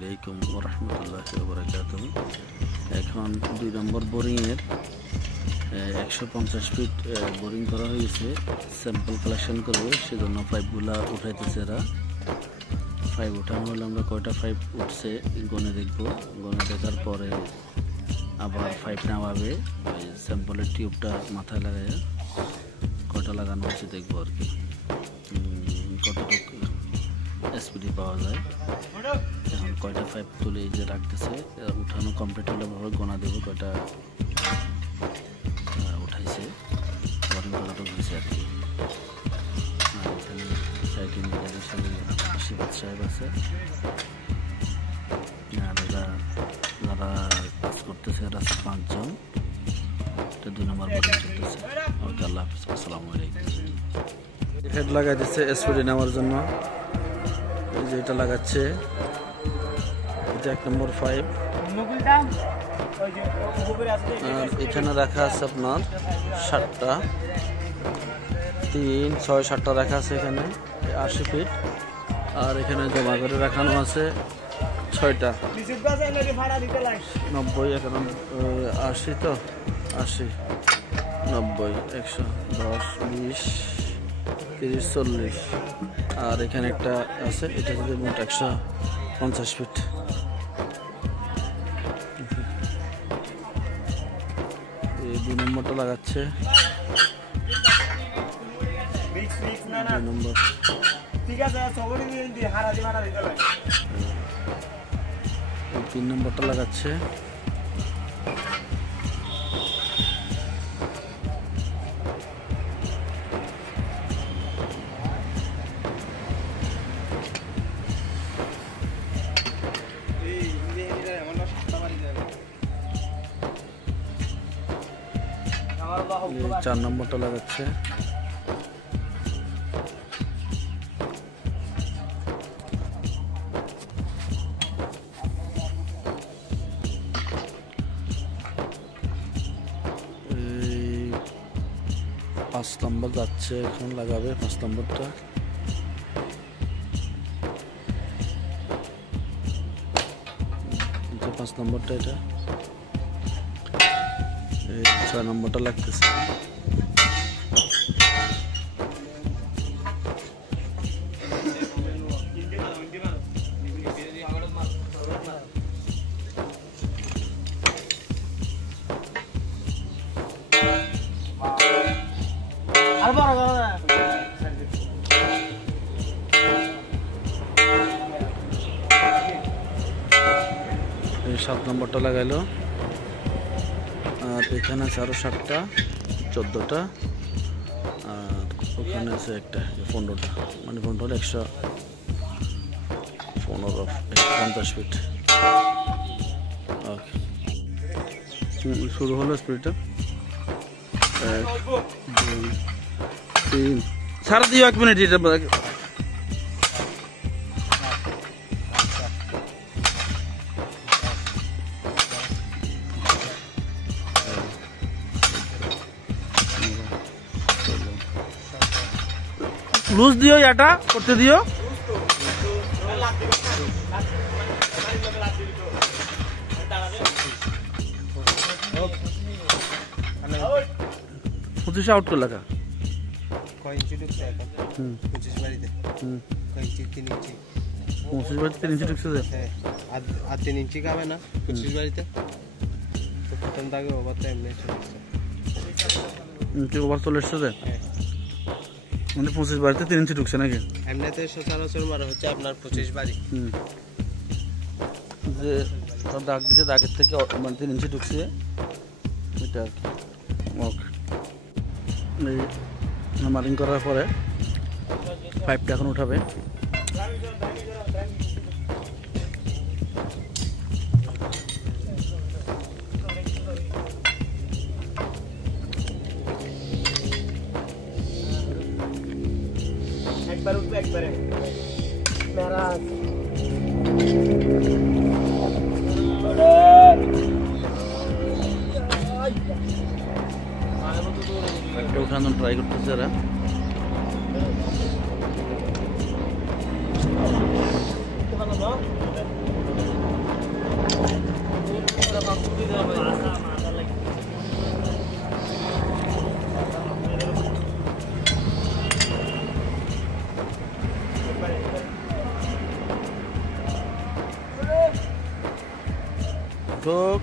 আলাইকুম ওয়া রাহমাতুল্লাহি ওয়া বারাকাতুহু। এখন 2 নম্বর বোরিংয়ের 150 ফিট বোরিং করা হয়েছে। স্যাম্পল কালেকশন করবে, সেজন্য পাইপগুলা উঠাইতেছে এরা। পাইপ উঠানো হলে আমরা কয়টা পাইপ উঠছে গনে দেখবো। গনে দেখার পরে আবার পাইপ নামাবে। ওই স্যাম্পলের টিউবটা মাথায় লাগায় কয়টা লাগানো হচ্ছে দেখবো আর কি, কতটুকু এসপিডি পাওয়া যায়। এখন কয়টা পাইপ তুলে এই যে রাখতেছে, উঠানো কমপ্লিট হলে ভাবে গোনা দেবো কয়টা উঠাইছে, বোরিং কতটুকু হয়েছে আর কি। আর এখানে সাইড ইঞ্জিনিয়ারের সাথে আশীর্বাদ সাহেব আছে, আর এরা যারা কাজ করতেছে এরা 5 জন। 2 নম্বর বোরিং চলতেছে। ওকে, আল্লাহ হাফিজ, আসসালামু আলাইকুম। হেড লাগাই দিচ্ছে এসপিডি নেওয়ার জন্য। এই যে এটা লাগাচ্ছে, এটা 1 নম্বর পাইপ। আর এখানে রাখা আছে আপনার 7টা, 3, 6, 7টা রাখা আছে এখানে 80 ফিট। আর এখানে জমা করে রাখানো আছে 6টা, 90, 80 তো 80, 90, 110, 20, 30, 40। আর এখানে একটা আছে, এটা হচ্ছে মোট 150 ফিট। এই 2 নম্বরটা লাগাচ্ছে, 2 নম্বর। 3 নম্বরটা লাগাচ্ছে। এই 4 নম্বরটা লাগাচ্ছে। এই 5 নম্বর যাচ্ছে, এখন লাগাবে 5 নম্বরটা। এটা 5 নম্বরটা, এটা 6 নম্বরটা লাগতেছে। এই 7 নম্বরটা লাগাইলো। আর এখানে আছে আরো 7টা, 14টা। আর ওখানে আছে একটা 15টা, মানে 15 হলে 115, 150 ফিট। ওকে, শুরু হলো স্পিডটা। 1, 2, 3, ছাড় দিও 1 মিনিট। এটা লুজ দিও, এটা করতে দিও। পঁচিশ আউট করলা কা 25 বাড়িতে 3 ইঞ্চি ঢুকছে। আর 3 ইঞ্চি খাবে না 25 বাড়িতে। তো প্রথম দাগে ওভারটা এমনি ওভার চলে এসছে, মানে 25 বাড়িতে 3 ইঞ্চি ঢুকছে নাকি? এমনিতে সচরাচর মারা হচ্ছে আপনার 25 বাড়ি। যে দাগ দিচ্ছে, দাগের থেকে মানে 3 ইঞ্চি ঢুকছে এটা আর কি। ওকে, এই মার্কিং করার পরে পাইপটা এখন উঠাবে। একবার উঠবে একবারে মেরাজ উঠানোর ট্রাই করতেছে যারা। দর্শক